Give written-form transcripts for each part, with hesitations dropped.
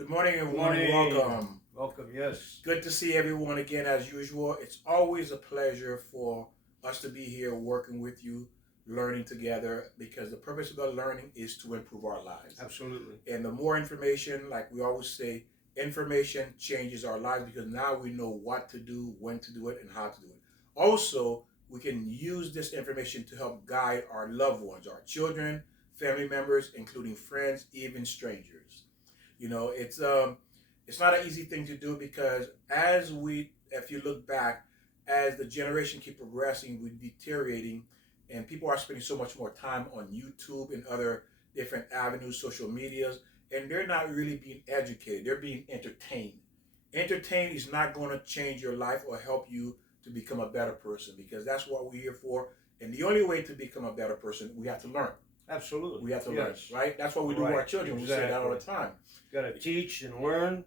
Good morning, Good everyone. morning. Welcome. Welcome, yes. Good to see everyone again, as usual. It's always a pleasure for us to be here working with you, learning together, because the purpose of the learning is to improve our lives. Absolutely. And the more information, like we always say, information changes our lives because now we know what to do, when to do it, and how to do it. Also, we can use this information to help guide our loved ones, our children, family members, including friends, even strangers. It's not an easy thing to do because if you look back, as the generation keep progressing, we're deteriorating, and people are spending so much more time on YouTube and other different avenues, social medias, and they're not really being educated. They're being entertained. Entertain is not going to change your life or help you to become a better person because that's what we're here for. And the only way to become a better person, we have to learn. Absolutely. We have to yes. learn, right? That's what we do with our children. Exactly. We say that all the time. Got to teach and learn.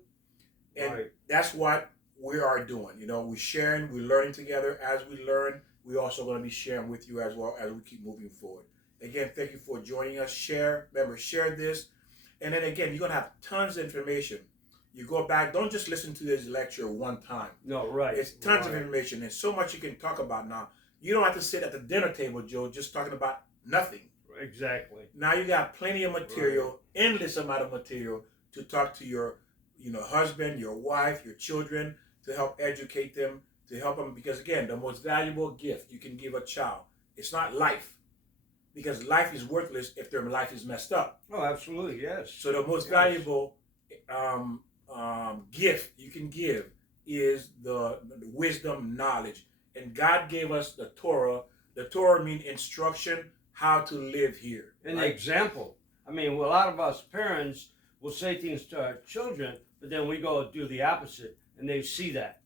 And that's what we are doing. We're sharing, we're learning together. As we learn, we're also going to be sharing with you as well as we keep moving forward. Again, thank you for joining us. Remember, share this. And then again, you're going to have tons of information. You go back, don't just listen to this lecture one time. No, right. It's tons of information. There's so much you can talk about now. You don't have to sit at the dinner table, Joe, just talking about nothing. Exactly. Now you got plenty of material, endless amount of material to talk to your husband, your wife, your children, to help educate them, to help them. Because again, the most valuable gift you can give a child, it's not life. Because life is worthless if their life is messed up. Oh, absolutely, yes. So the most valuable gift you can give is the wisdom, knowledge. And God gave us the Torah. The Torah means instruction, how to live here. And the example. I mean, a lot of us parents will say things to our children, but then we go do the opposite, and they see that.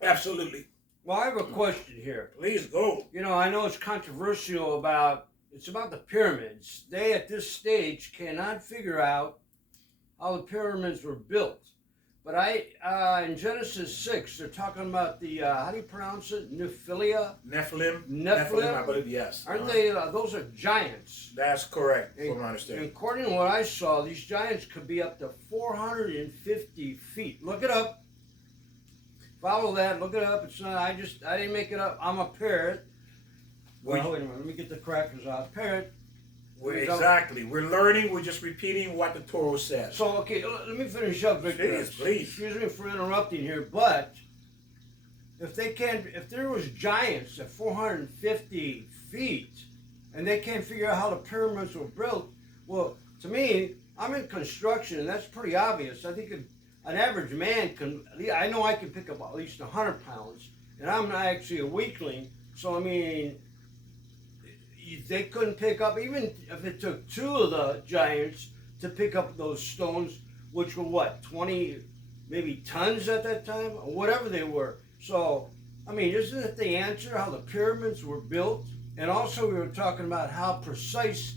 Absolutely. Well, I have a question here. Please go. I know it's controversial about the pyramids. They, at this stage, cannot figure out how the pyramids were built. But in Genesis 6, they're talking about the, how do you pronounce it? Nephilim? Nephilim, I believe, yes. Aren't they, those are giants. That's correct, from my understanding. According to what I saw, these giants could be up to 450 feet. Look it up. Follow that, look it up. It's not, I didn't make it up. I'm a parrot. Well, wait a minute, let me get the crackers out. Parrot. Exactly. We're learning, we're just repeating what the Torah says. So, okay, let me finish up, Victor. Please. Excuse me for interrupting here, but if there was giants at 450 feet, and they can't figure out how the pyramids were built, well, to me, I'm in construction, and that's pretty obvious. I think an average man I know I can pick up at least 100 pounds, and I'm not actually a weakling, so I mean, they couldn't pick up, even if it took two of the giants to pick up those stones, which were what, 20 maybe tons at that time, or whatever they were. So, I mean, isn't it the answer how the pyramids were built? And also we were talking about how precise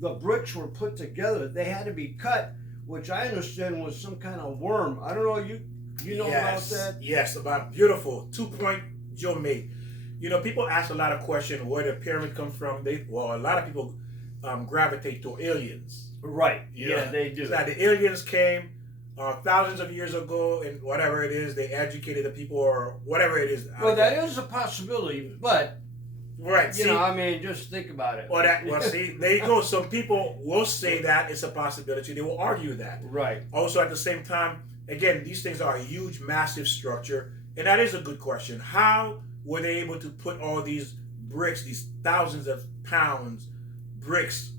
the bricks were put together. They had to be cut, which I understand was some kind of worm. I don't know, you know about that? Yes, about beautiful 2-point Joe made. People ask a lot of questions where the pyramid come from. A lot of people gravitate to aliens. Right. Yeah, they do. So the aliens came thousands of years ago, and whatever it is, they educated the people or whatever it is. Well, that is a possibility, but right. I mean, just think about it. See, there you go. Some people will say that it's a possibility. They will argue that. Right. Also, at the same time, again, these things are a huge, massive structure, and that is a good question. How were they able to put all these bricks, these thousands of pounds bricks,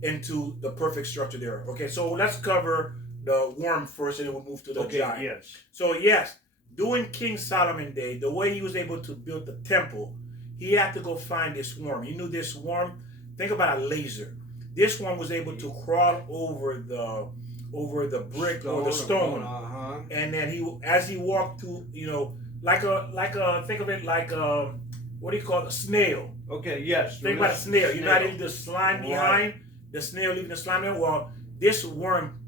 into the perfect structure there? Okay, so let's cover the worm first, and then we'll move to the giant. Yes. So yes, during King Solomon day, the way he was able to build the temple, he had to go find this worm. You knew this worm? Think about a laser. This one was able to crawl over the brick or the stone, and then as he walked through, like a think of it like a, what do you call it? A snail. Okay, yes. Think about a snail. You know how they leave the slime behind? The snail leaving the slime behind? Well, this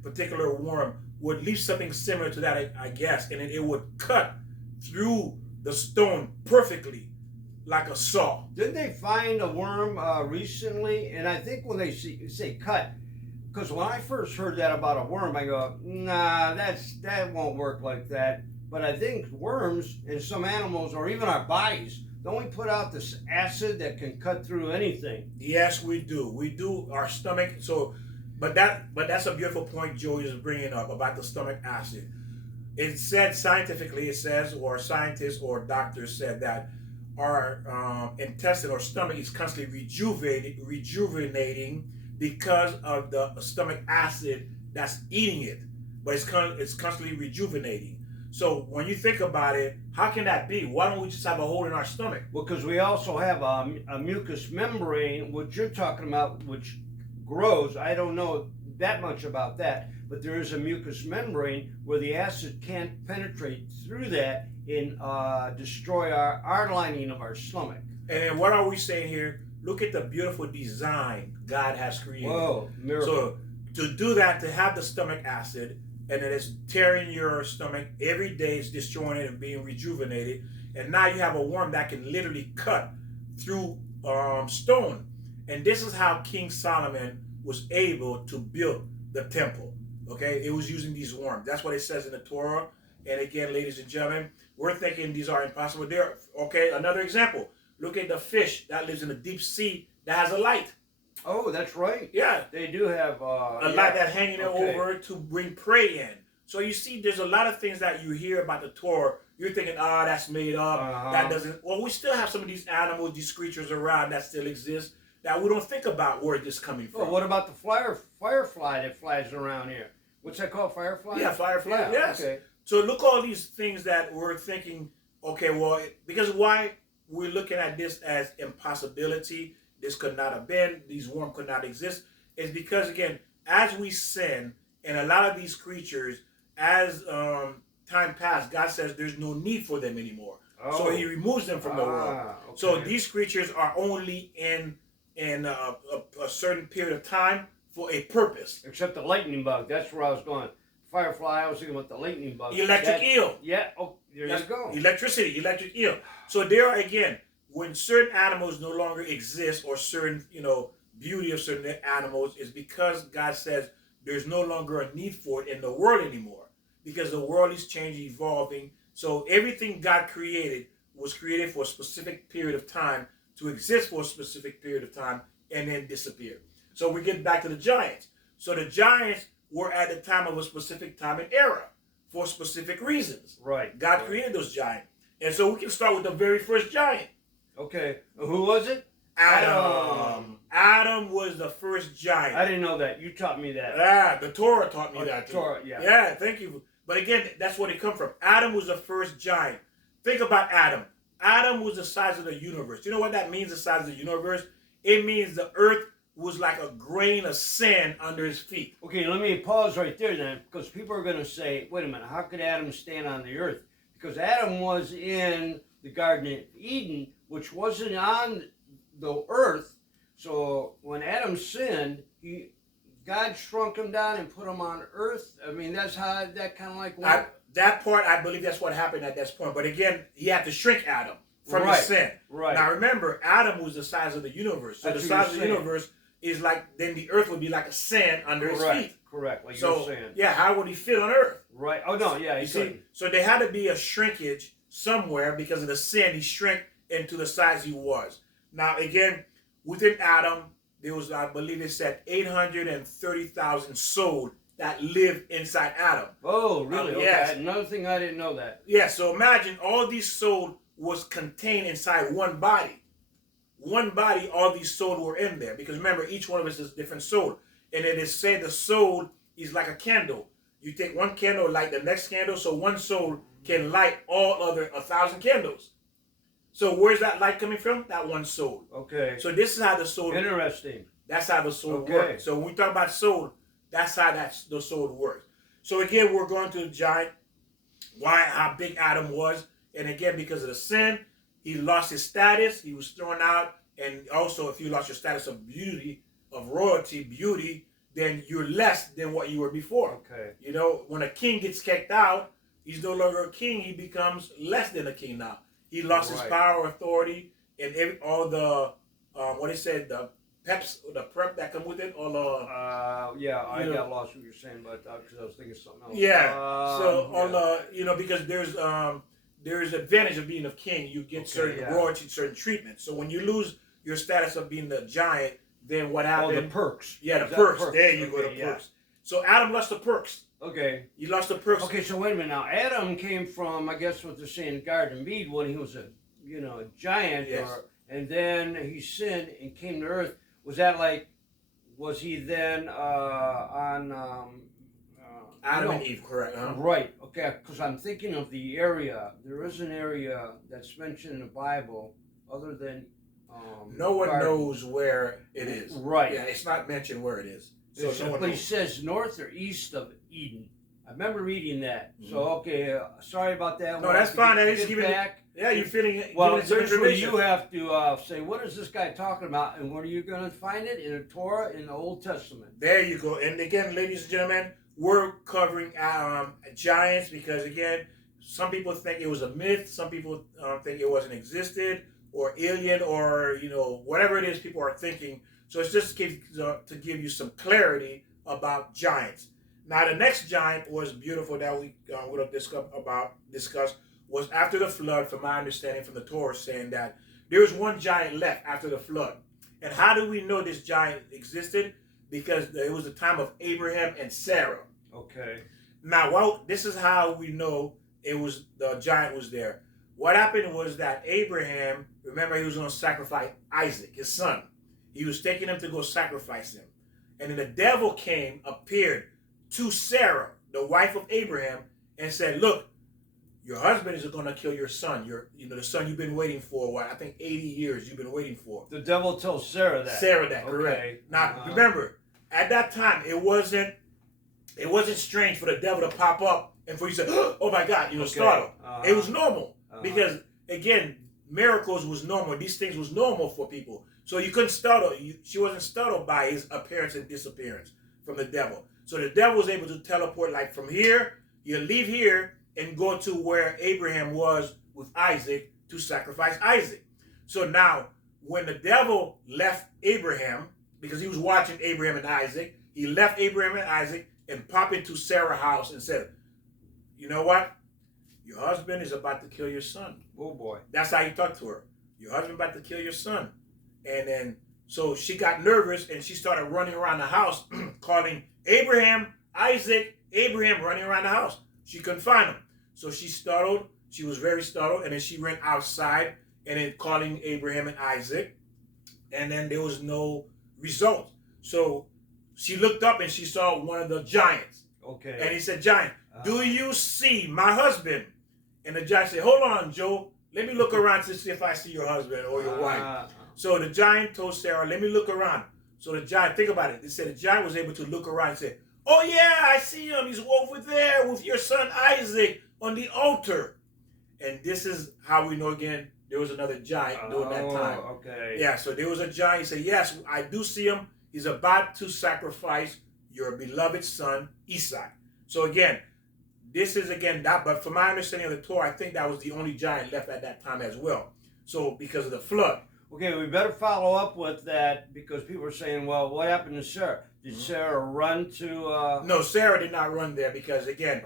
particular worm, would leave something similar to that, I guess, and then it would cut through the stone perfectly, like a saw. Didn't they find a worm recently? And I think when they say cut, because when I first heard that about a worm, I go, nah, that won't work like that. But I think worms and some animals, or even our bodies, don't we put out this acid that can cut through anything? Yes, we do. We do. Our stomach. So, but that's a beautiful point Joey is bringing up about the stomach acid. It said scientifically, it says, or scientists or doctors said that our intestine or stomach is constantly rejuvenating because of the stomach acid that's eating it, but it's constantly rejuvenating. So when you think about it, how can that be? Why don't we just have a hole in our stomach? Well, because we also have a mucous membrane, which you're talking about, which grows. I don't know that much about that, but there is a mucous membrane where the acid can't penetrate through that and destroy our lining of our stomach. And then what are we saying here? Look at the beautiful design God has created. Whoa, miracle. So to do that, to have the stomach acid, and then it's tearing your stomach every day, it's destroying it and being rejuvenated. And now you have a worm that can literally cut through stone. And this is how King Solomon was able to build the temple. Okay, it was using these worms. That's what it says in the Torah. And again, ladies and gentlemen, we're thinking these are impossible. There, okay, another example. Look at the fish that lives in the deep sea that has a light. Oh, that's right. Yeah, They do have a light that hanging over to bring prey in. So you see, there's a lot of things that you hear about the Torah. You're thinking, oh, that's made up. That doesn't. Well, we still have some of these animals, these creatures around that still exist that we don't think about where this coming from. Well, what about the firefly that flies around here? What's that called, firefly? Yeah, firefly. Yeah, yes. Okay. So look all these things that we're thinking. Okay, well, because why we're looking at this as impossibility. This could not have been. These worms could not exist. Is because again, as we sin, and a lot of these creatures, as time passed, God says there's no need for them anymore. Oh. So He removes them from the world. Okay. So these creatures are only in a certain period of time for a purpose. Except the lightning bug. That's where I was going. Firefly. I was thinking about the lightning bug. Electric eel. Yeah. Oh, there you go. Electricity. Electric eel. So there are again. When certain animals no longer exist, or certain, beauty of certain animals, is because God says there's no longer a need for it in the world anymore, because the world is changing, evolving. So everything God created was created for a specific period of time, to exist for a specific period of time, and then disappear. So we get back to the giants. So the giants were at the time of a specific time and era for specific reasons. Right. God created those giants. And so we can start with the very first giant. Okay. Who was it? Adam. Adam was the first giant. I didn't know that. You taught me that. Yeah, the Torah taught me that too. Torah, yeah. Yeah, thank you. But again, that's where it come from. Adam was the first giant. Think about Adam. Adam was the size of the universe. You know what that means, the size of the universe? It means the earth was like a grain of sand under his feet. Okay, let me pause right there then, because people are going to say, wait a minute, how could Adam stand on the earth? Because Adam was in the Garden of Eden, which wasn't on the earth. So when Adam sinned, God shrunk him down and put him on earth. I mean, that's how that kind of like went. That part, I believe that's what happened at that point. But again, he had to shrink Adam from his sin. Right. Now remember, Adam was the size of the universe. So the size of the universe is like, then the earth would be like a sand under his feet. Correct, like so, you're saying. Yeah, how would he fit on earth? Right. Oh, no, yeah. You see, so there had to be a shrinkage somewhere because of the sin. He shrank into the size he was. Now, again, within Adam, there was, I believe it said, 830,000 souls that lived inside Adam. Oh, really? Okay. Yes. Another thing, I didn't know that. Yeah, so imagine all these souls was contained inside one body. One body, all these souls were in there. Because remember, each one of us is a different soul. And it is said the soul is like a candle. You take one candle, light the next candle, so one soul can light all other 1,000 candles. So where's that light coming from? That one soul. Okay. So this is how the soul. Interesting. That's how the soul works. So when we talk about soul, that's how the soul works. So again, we're going to the giant. How big Adam was, and again because of the sin, he lost his status. He was thrown out, and also if you lost your status of beauty, of royalty, beauty, then you're less than what you were before. Okay. You know, when a king gets kicked out, he's no longer a king. He becomes less than a king now. He lost his power, authority, and all the what it said, peps, the prep that come with it, or Yeah, I you know, got lost what you're saying, but because I was thinking something else. yeah. So on Yeah. because there's advantage of being a king. You get Okay, certain yeah. royalty, certain treatment. So when you lose your status of being the giant, then what Oh, happened? the perks. Yeah, the Is that perks. There you go, Okay, the yeah. perks. So Adam lost the perks. Okay. He lost the perks. Okay, so wait a minute now. Adam came from, I guess, what they're saying, Garden of Eden when he was a giant, Yes. and then he sinned and came to earth. Was that like? Was he then on? Adam and Eve, correct? Huh? Right. Okay. Because I'm thinking of the area. There is an area that's mentioned in the Bible, other than. No one Garden. knows where it is. Right. Yeah, it's not mentioned where it is. So no one But he knows. says north or east of Eden. I remember reading that. Mhm. So okay, sorry about that. No, We'll that's have to fine. get- That is get giving back. Yeah, you're feeling. Well, giving some there's where information. you have to say, what is this guy talking about, and where are you going to find it in the Torah, in the Old Testament? There you go. And again, ladies and gentlemen, we're covering giants because again, some people think it was a myth. Some people think it wasn't existed or alien or whatever it is people are thinking. So it's just to give you some clarity about giants. Now the next giant was beautiful that we would have discussed was after the flood. From my understanding from the Torah, saying that there was one giant left after the flood. And how do we know this giant existed? Because it was the time of Abraham and Sarah. Okay. Now, this is how we know the giant was there. What happened was that Abraham, remember, he was going to sacrifice Isaac, his son. He was taking him to go sacrifice him. And then the devil appeared to Sarah, the wife of Abraham, and said, look, your husband is going to kill your son. The son you've been waiting for, I think 80 years you've been waiting for. The devil tells Sarah that. Sarah that, Okay. correct. Now, remember, at that time, it wasn't strange for the devil to pop up and for you to say, oh my God, startle. It was normal because, again, miracles was normal. These things was normal for people. So you couldn't startle. She wasn't startled by his appearance and disappearance from the devil. So the devil was able to teleport like from here, you leave here and go to where Abraham was with Isaac to sacrifice Isaac. So now, when the devil left Abraham, because he was watching Abraham and Isaac, he left Abraham and Isaac and popped into Sarah's house and said, you know what? Your husband is about to kill your son. Oh boy. That's how he talked to her. Your husband about to kill your son. And then, so she got nervous and she started running around the house calling Abraham, Isaac, Abraham, running around the house. She couldn't find him. So she startled. She was very startled. And then she ran outside and then calling Abraham and Isaac. And then there was no result. So she looked up and she saw one of the giants. Okay. And he said, giant, do you see my husband? And the giant said, hold on, Joe. Let me look around to see if I see your husband or your wife. So the giant told Sarah, let me look around. So the giant, think about it. They said the giant was able to look around and say, oh yeah, I see him. He's over there with your son Isaac on the altar. And this is how we know again there was another giant during that time. Okay. Yeah, so there was a giant. He said, yes, I do see him. He's about to sacrifice your beloved son, Isaac. So again, this is again that, but from my understanding of the Torah, I think that was the only giant left at that time as well. So because of the flood. Okay, we better follow up with that because people are saying, well, what happened to Sarah? Did Sarah run to... No, Sarah did not run there because, again,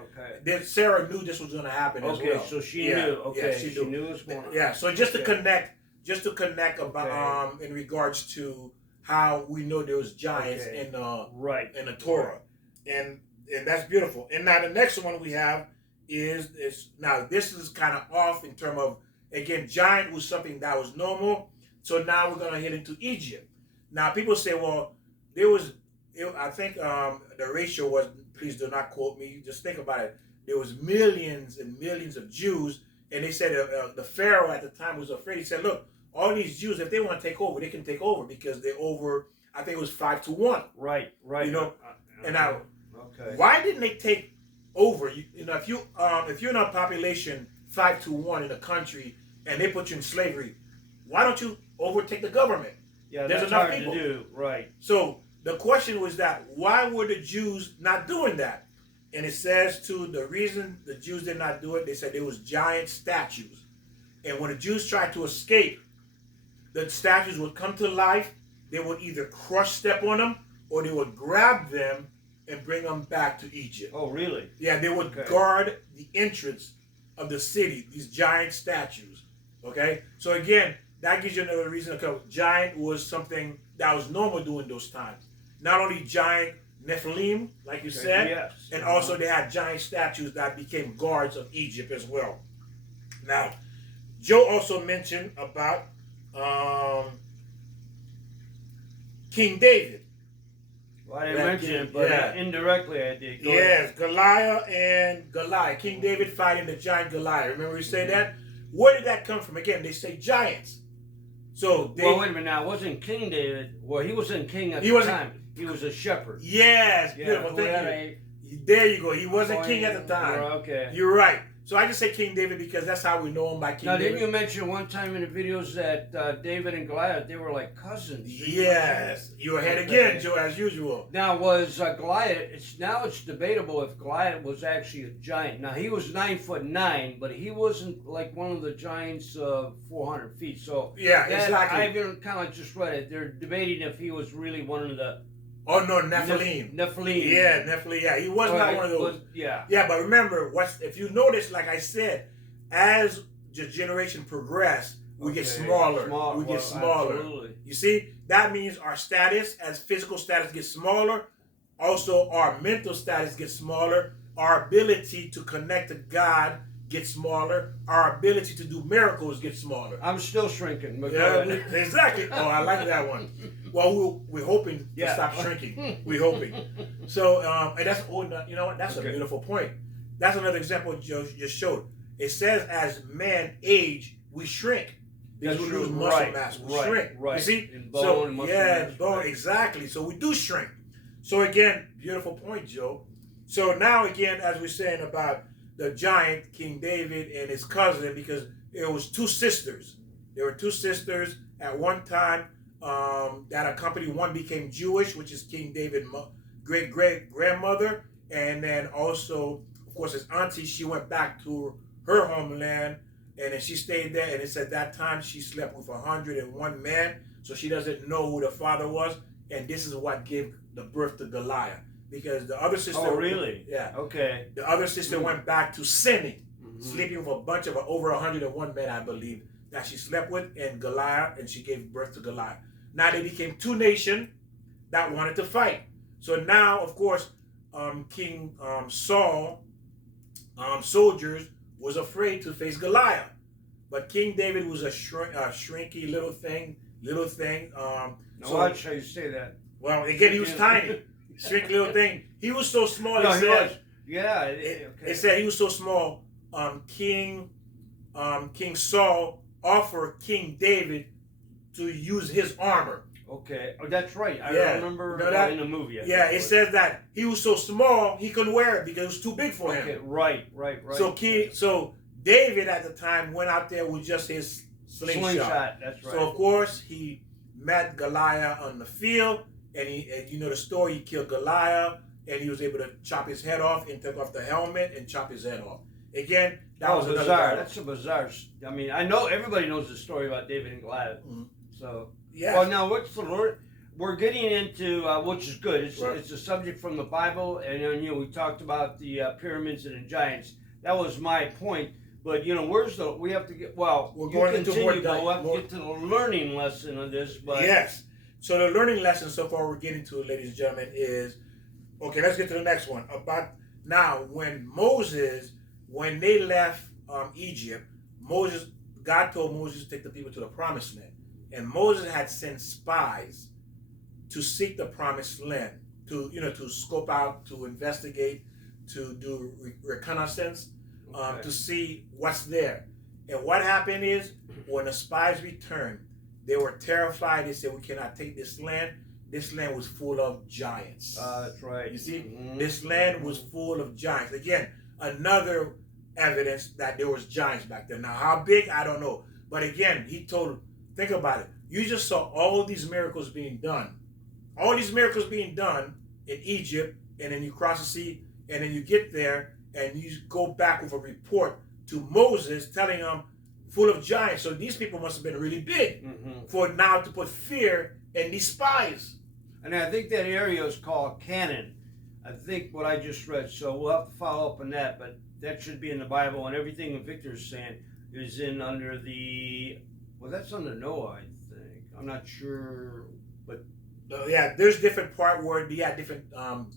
Sarah knew this was going to happen as well. Okay, so she knew. Okay, yeah, she knew it was going on. Yeah, so just to connect about in regards to how we know there was giants in the Torah. And that's beautiful. And now the next one we have is now this is kind of off in terms of, again, giant was something that was normal. So now we're going to head into Egypt. Now people say, well, I think the ratio was, please do not quote me, just think about it. There was millions and millions of Jews, and they said the Pharaoh at the time was afraid. He said, look, all these Jews, if they want to take over, they can take over because they're over, I think it was 5-1. Right. And now, why didn't they take over? If you're in a population 5-1 in a country and they put you in slavery, why don't you overtake the government? Yeah, there's that's enough hard people to do. Right. So the question was that why were the Jews not doing that? And it says the reason the Jews did not do it, they said there was giant statues. And when the Jews tried to escape, the statues would come to life, they would either crush step on them or they would grab them and bring them back to Egypt. Oh, really? Yeah, they would Okay. guard the entrance of the city, these giant statues. Okay? So again, that gives you another reason to come. Giant was something that was normal during those times. Not only giant Nephilim, like you said, Yes. and also they had giant statues that became guards of Egypt as well. Now, Joe also mentioned about King David. Well, I didn't That mention king, it, but yeah. indirectly I did. Go Yes, ahead. Goliath and Goliath. King David fighting the giant Goliath. Remember we say that? Where did that come from? Again, they say giants. So they, Well, wait a minute now. It wasn't King David. Well, he wasn't king at He the wasn't- time. He was a shepherd. yes, Yeah, beautiful. who Thank had you. There you go. He a- wasn't king at the time. Okay. You're right. So I just say King David because that's how we know him by King Now, David. didn't you mention one time in the videos that David and Goliath, they were like cousins? Did you Yes, you're ahead Okay. again, Joe, as usual. Now was Goliath? It's debatable if Goliath was actually a giant. Now he was 9'9", but he wasn't like one of the giants 400 feet. So Yeah, that, exactly. I even kind of just read it. They're debating if he was really one of the Oh no, Nephilim. Nephilim. Yeah, Nephilim. Yeah, he was Or not it one of those. was- yeah. Yeah, but remember, if you notice, like I said, as the generation progressed, we get Okay, smaller. small- We get well, smaller. absolutely. You see, that means our status as physical status gets smaller. Also, our mental status gets smaller. Our ability to connect to God gets smaller. Our ability to do miracles gets smaller. I'm still shrinking. But Yeah, go ahead. exactly. Oh, I like that one. Well, we're hoping to Yeah. stop shrinking. We're hoping. So, and that's you know what? That's Okay. a beautiful point. That's another example Joe just showed. It says as man age, we shrink because That's we lose true. muscle Right, mass. We right, shrink. right. You see? In bone, so muscle yeah, mass, bone right. exactly. So we do shrink. So again, beautiful point, Joe. So now again, as we're saying about the giant King David and his cousin, because it was two sisters. There were two sisters at one time that accompanied. One became Jewish, which is King David's great grandmother, and then also, of course, his auntie. She went back to her homeland, and then she stayed there. And it's at that time she slept with 101 men, so she doesn't know who the father was. And this is what gave the birth to Goliath, because the other sister. Oh, really? Yeah. Okay. The other sister went back to sinning, Mhm. sleeping with a bunch of over 101 men, I believe, that she slept with, and Goliath, and she gave birth to Goliath. Now they became two nations that wanted to fight. So now, of course, King Saul soldiers was afraid to face Goliath, but King David was a shrinky little thing. Now watch how you say that. Well, again, he was tiny, shrinky little thing. He was so small. No, it he said, was. Yeah. it said he was so small. King Saul offered King David to use his armor. Okay. Oh, that's right. I Yeah. remember You know that? in the movie. I Yeah, think it says that he was so small he couldn't wear it because it was too big for Okay. him. Right. So David at the time went out there with just his slingshot. That's right. So of course he met Goliath on the field, and you know the story. He killed Goliath, and he was able to chop his head off and take off the helmet and chop his head off. Again, that was another bizarre. battle. That's a bizarre. I mean, I know everybody knows the story about David and Goliath. Mhm. So, Yeah. well, now what's the Lord? We're getting into which is good. Right. It's a subject from the Bible, and then we talked about the pyramids and the giants. That was my point. But where's the? We have to get. Well, We're you going into continue, more but we'll have to more- get to the learning lesson of this. But Yes. So the learning lesson so far we're getting to, ladies and gentlemen, is okay. Let's get to the next one. About now, when they left Egypt, God told Moses to take the people to the Promised Land, and Moses had sent spies to seek the Promised Land, to scope out, to investigate, to do reconnaissance, Okay. to see what's there. And what happened is, when the spies returned, they were terrified. They said, "We cannot take this land. This land was full of giants." That's right. You see, Mhm. this land was full of giants. Again, another evidence that there was giants back there. Now, how big, I don't know. But again, think about it. You just saw all these miracles being done. All these miracles being done in Egypt, and then you cross the sea, and then you get there, and you go back with a report to Moses telling him full of giants. So these people must have been really big Mhm. for now to put fear and despise. And I think that area is called Canaan. I think what I just read. So we'll have to follow up on that. But that should be in the Bible, and everything that Victor's saying is in under the. Well, that's under Noah, I think. I'm not sure, but Yeah, there's different part where you have different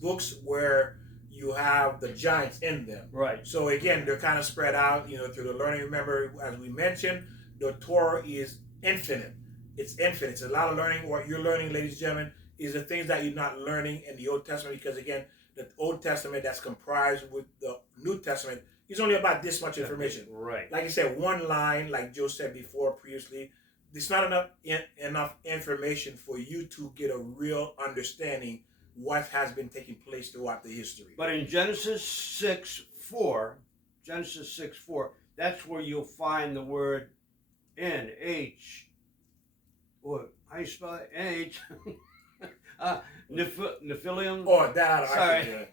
books where you have the giants in them. right. So again, they're kind of spread out, through the learning. Remember, as we mentioned, the Torah is infinite. It's infinite. It's a lot of learning. What you're learning, ladies and gentlemen, is the things that you're not learning in the Old Testament. Because again, the Old Testament that's comprised with the New Testament is only about this much information. Right. Like I said, one line, like Joe said before previously, it's not enough information for you to get a real understanding what has been taking place throughout the history. But in Genesis 6:4, that's where you'll find the word NH. What? How you spell it? NH. Nephilim. Oh, that Sorry. I think.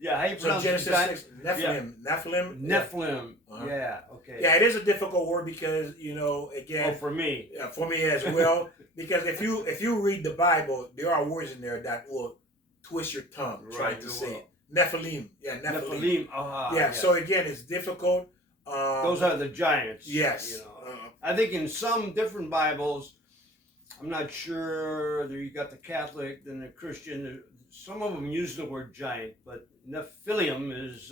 Yeah, how you So pronounce Genesis it? 6, Nephilim. Nephilim. Nephilim. Uh-huh. Yeah. Okay. Yeah, it is a difficult word because again, Oh, for me. for me as well. Because if you read the Bible, there are words in there that will twist your tongue trying Right, to it say will. it. Nephilim. Yeah, Nephilim. Nephilim. Yeah. Yes. So again, it's difficult. Those are the giants. yes. You know. I think in some different Bibles, I'm not sure. There you got the Catholic, then the Christian. Some of them use the word giant, but Nephilim is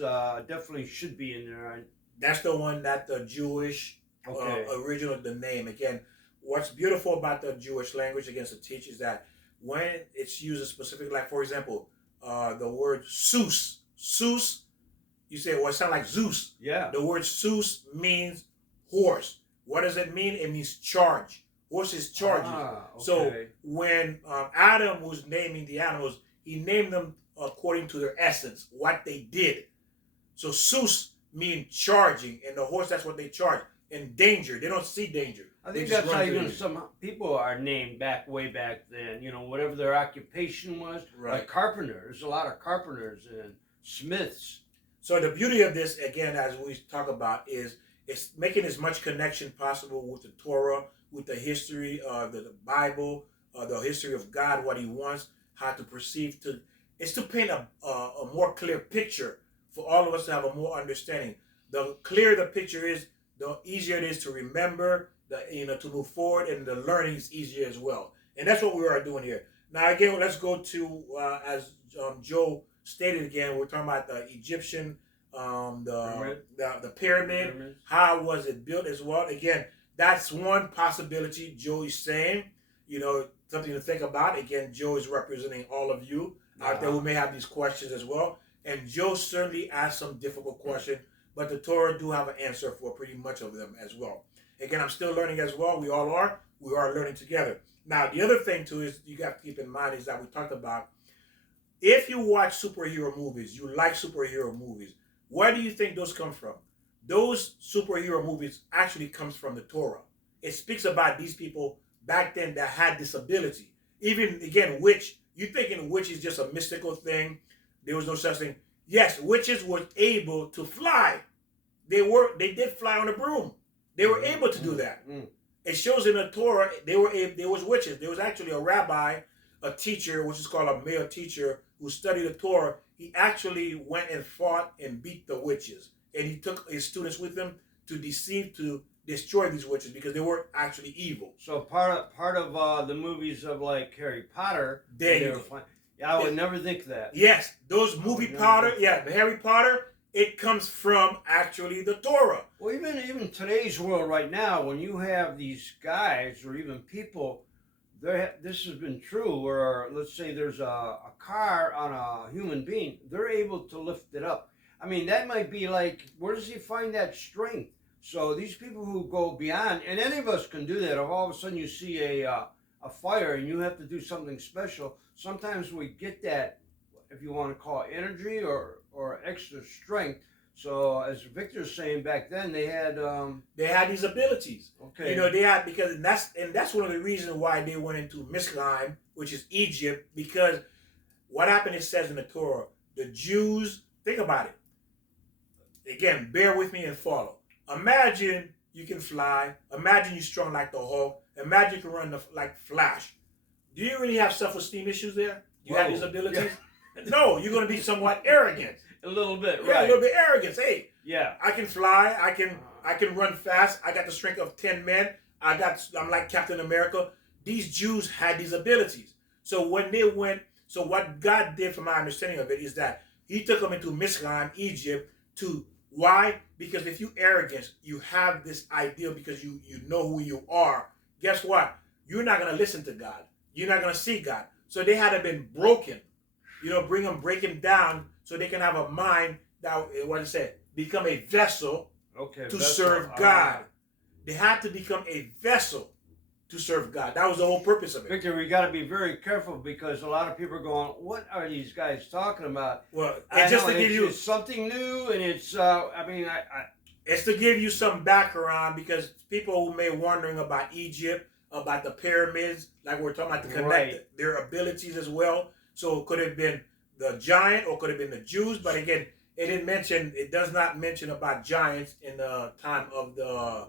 definitely should be in there. That's the one that the Jewish original the name. Again, what's beautiful about the Jewish language against the teach is that when it's used a specific, like for example, the word Zeus. Zeus, you say, well, it sounds like Zeus. Yeah. The word Zeus means horse. What does it mean? It means charge. Horse is charging. Okay. So when Adam was naming the animals, he named them according to their essence, what they did. So Zeus means charging, and the horse, that's what they charge. And danger, they don't see danger. I think that's how even some people are named way back then. Whatever their occupation was. Right. Like carpenters, a lot of carpenters and smiths. So the beauty of this, again, as we talk about, is it's making as much connection possible with the Torah, with the history of the Bible, the history of God, what He wants, how to perceive. It's to paint a more clear picture for all of us to have a more understanding. The clearer the picture is, the easier it is to remember, to move forward, and the learning is easier as well. And that's what we are doing here. Now, again, let's go to, as Joe stated again, we're talking about the Egyptian, the pyramid. Pyramids. How was it built as well? Again, that's one possibility Joe is saying, something to think about. Again, Joe is representing all of you out there who may have these questions as well. And Joe certainly asked some difficult questions, but the Torah do have an answer for pretty much of them as well. Again, I'm still learning as well. We all are. We are learning together. Now, the other thing too is you have to keep in mind is that we talked about, if you watch superhero movies, you like superhero movies, where do you think those come from? Those superhero movies actually comes from the Torah. It speaks about these people back then that had this ability. Even, again, you thinking witch is just a mystical thing. There was no such thing. Yes, witches were able to fly. They did fly on a broom. They were able to do that. It shows in the Torah, there was witches. There was actually a rabbi, a teacher, which is called a male teacher, who studied the Torah. He actually went and fought and beat the witches. And he took his students with him to destroy these witches because they were actually evil. So part of the movies of like Harry Potter, I would never think that. Yes, those movie Potter, the Harry Potter, it comes from actually the Torah. Well, even today's world right now, when you have these guys or even people, this has been true. Where let's say there's a car on a human being, they're able to lift it up. I mean, that might be like, where does he find that strength? So these people who go beyond, and any of us can do that. If all of a sudden you see a fire and you have to do something special, sometimes we get that, if you want to call it energy or extra strength. So as Victor's saying, back then they had these abilities. Okay. They had, because that's one of the reasons why they went into Misraim, which is Egypt, because what happened, it says in the Torah, the Jews, think about it. Again, bear with me and follow. Imagine you can fly. Imagine you're strong like the Hulk. Imagine you can run like Flash. Do you really have self-esteem issues there? You have these Whoa. abilities? No, you're going to be somewhat arrogant. A little bit, Yeah, a right? little bit arrogance. Hey, Yeah. I can fly. I can run fast. I got the strength of 10 men. I'm like Captain America. These Jews had these abilities. So when they went, so what God did, from my understanding of it, is that He took them into Mizraim, Egypt, to why? Because if you arrogance, you have this ideal because you know who you are. Guess what? You're not gonna listen to God. You're not gonna see God. So they had to been broken. Break them down so they can have a mind that, what it said, become a vessel to serve God. They had to become a vessel to serve God. That was the whole purpose of it. Victor, we got to be very careful because a lot of people are going, "What are these guys talking about?" Well, I just know, to give you it's something new, and it's. it's to give you some background because people who may wondering about Egypt, about the pyramids, like we're talking about, to connect Right. their abilities as well. So it could have been the giant or could have been the Jews, but again, it does not mention about giants in the time of the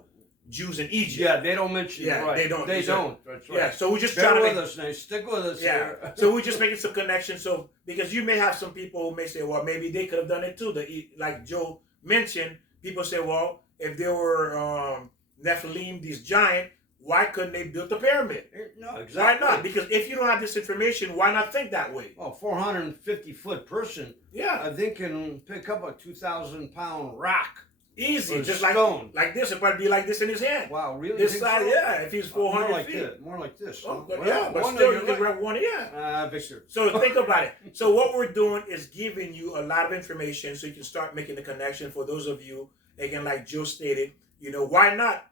Jews in Egypt. Yeah, they don't mention. Yeah, right. they don't. They So- don't. That's right. Yeah, so we're just Bear trying to with make, us now. Stick with us. yeah. Here. So we're just making some connections. So because you may have some people who may say, well, maybe they could have done it too. Like Joe mentioned, people say, well, if there were Nephilim, these giant, why couldn't they build the pyramid? No, exactly. Why not? Because if you don't have this information, why not think that way? Well, 450-foot person, Yeah, they can pick up a 2,000-pound rock. easy. Or Just stone. like this. It'd probably be like this in his hand. Wow, really? This Think side, so? yeah. If he's 400 more like feet. this. More like this. Oh, huh? but Well, yeah, but wonder still, you're you can right. grab one. Yeah. Victor. So think about it. So what we're doing is giving you a lot of information so you can start making the connection. For those of you, again, like Joe stated, why not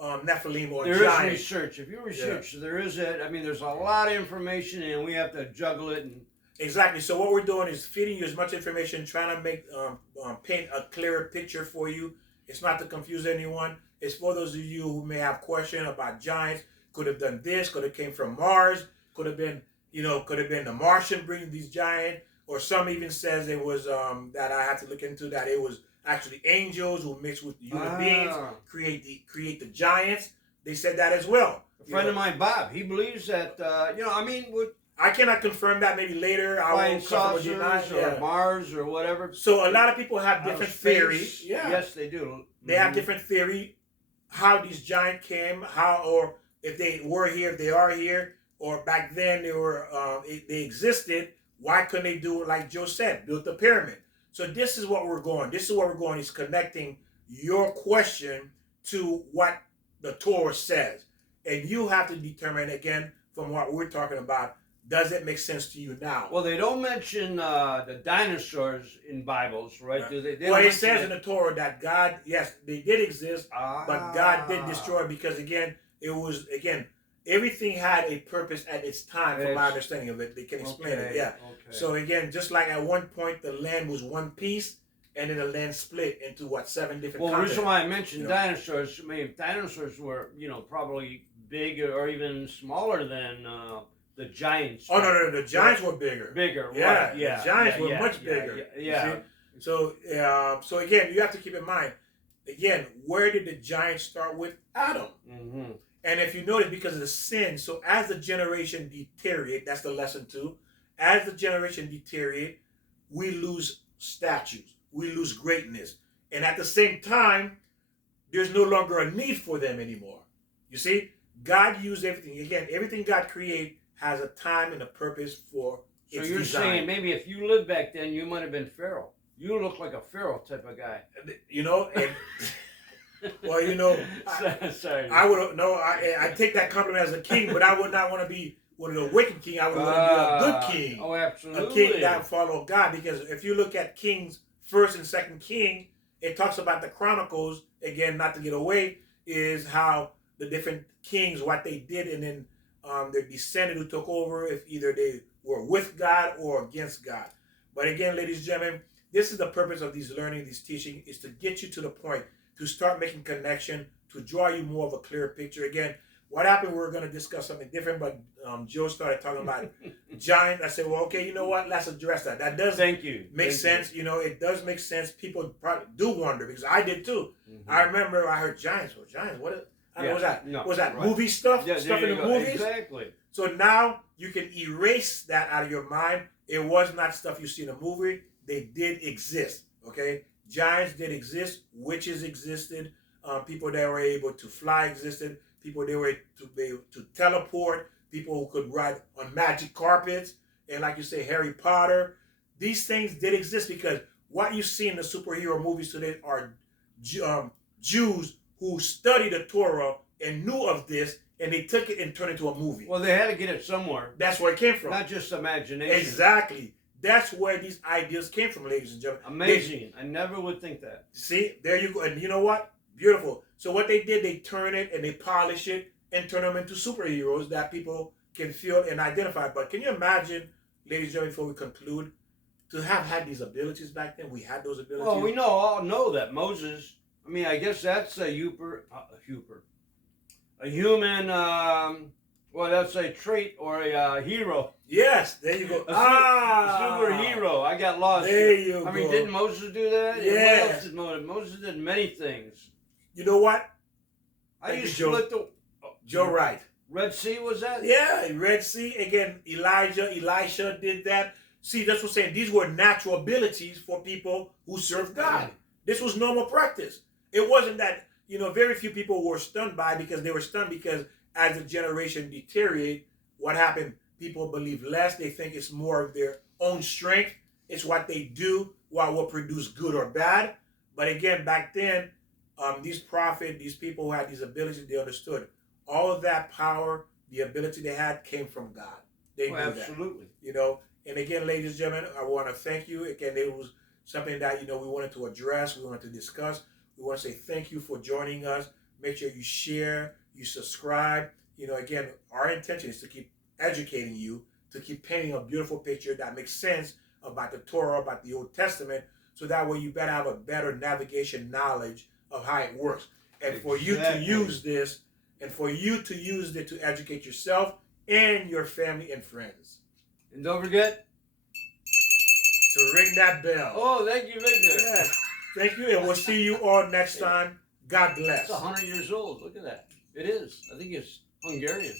Nephilim or There is giant? research. If you research, there is it. I mean, there's a lot of information, and we have to juggle it. And Exactly. So what we're doing is feeding you as much information, trying to make paint a clearer picture for you. It's not to confuse anyone. It's for those of you who may have questions about giants. Could have done this. Could have came from Mars. Could have been, could have been the Martian bringing these giants. Or some even says it was that I had to look into that it was actually angels who mixed with human beings create the giants. They said that as well. a friend of mine, Bob, he believes that. With I cannot confirm that. Maybe later I flying will confirm with you saucers now. or Mars or whatever. So a lot of people have Outer different space. theories. Yeah. Yes, they do. They have different theory how these giants came, or if they were here, if they are here, or back then they existed. Why couldn't they do it like Joe said, build the pyramid? So this is what we're going. This is what we're going is connecting your question to what the Torah says, and you have to determine again from what we're talking about. Does it make sense to you now? Well, they don't mention the dinosaurs in Bibles, right? Do they? Well, it says in the Torah that God, yes, they did exist, but God did destroy it because everything had a purpose at its time. From my understanding of it, they can explain it. Yeah. Okay. So again, just like at one point the land was one piece, and then the land split into 7 different. Well, the reason continents. why I mentioned dinosaurs, I mean, dinosaurs were, probably bigger or even smaller than the giants. Oh no, the giants were bigger. Bigger, Yeah, right? Yeah, the giants were yeah, much yeah, bigger. Yeah. You see? So again, you have to keep in mind. Again, where did the giants start with? Adam. Mm-hmm. And if you notice, because of the sin, so as the generation deteriorate, that's the lesson too. As the generation deteriorate, we lose statues, we lose greatness, and at the same time, there's no longer a need for them anymore. You see, God used everything. Again, everything God created has a time and a purpose for So its you're design. saying maybe if you lived back then, you might have been Pharaoh. You look like a Pharaoh type of guy. Well, Sorry. I would no. I take that compliment as a king, but I would not want to be one of the wicked king. I would want to be a good king, Oh, absolutely. a king that follow God. Because if you look at Kings, First and Second King, it talks about the Chronicles. Again, not to get away, is how the different kings, what they did, and then their descendant who took over, if either they were with God or against God. But again, ladies and gentlemen, this is the purpose of these learning, these teaching, is to get you to the point to start making connection, to draw you more of a clear picture. Again, what happened, we're going to discuss something different, but Joe started talking about giant. I said, well, okay, you know what? Let's address that. That does Thank you. make sense. It does make sense. People probably do wonder, because I did too. Mm-hmm. I remember I heard giants. Well, giants, what was that? No, Was that right. movie stuff? Yeah, Stuff there in you the go. movies? Exactly. So now you can erase that out of your mind. It was not stuff you see in a movie. They did exist. Okay, giants did exist. Witches existed. People that were able to fly existed. People that were to teleport. People who could ride on magic carpets. And like you say, Harry Potter. These things did exist because what you see in the superhero movies today are Jews who studied the Torah and knew of this, and they took it and turned it into a movie. Well, they had to get it somewhere. That's where it came from. Not just imagination. Exactly. That's where these ideas came from, ladies and gentlemen. Amazing. I never would think that. See, there you go. And you know what? Beautiful. So what they did, they turn it and they polish it and turn them into superheroes that people can feel and identify. But can you imagine, ladies and gentlemen, before we conclude, to have had these abilities back then? We had those abilities. Well, we all know that Moses. I mean, I guess that's a human. Well, that's a trait or a hero. Yes, there you go. A superhero. I got lost. There you go. I mean, didn't Moses do that? Yeah. What else did Moses? Moses did many things. You know what? I Thank used you, to Joe. split the Joe Wright. Red Sea. Was that? Yeah, Red Sea. Again, Elisha did that. See, that's what I'm saying. These were natural abilities for people who served God. This was normal practice. It wasn't that, very few people were stunned by it because they were stunned because as the generation deteriorated, what happened? People believe less. They think it's more of their own strength. It's what they do, what will produce good or bad. But again, back then, these prophets, these people who had these abilities, they understood. All of that power, the ability they had came from God. They knew absolutely. that. And again, ladies and gentlemen, I want to thank you. Again, it was something that, we wanted to address. We wanted to discuss. We want to say thank you for joining us. Make sure you share, you subscribe. Again, our intention is to keep educating you, to keep painting a beautiful picture that makes sense about the Torah, about the Old Testament, so that way you better have a better navigation knowledge of how it works. And for you to use this, and for you to use it to educate yourself and your family and friends. And don't forget to ring that bell. Oh, thank you, Victor. Yes. Thank you, and we'll see you all next time. God bless. It's 100 years old. Look at that. It is. I think it's Hungarian.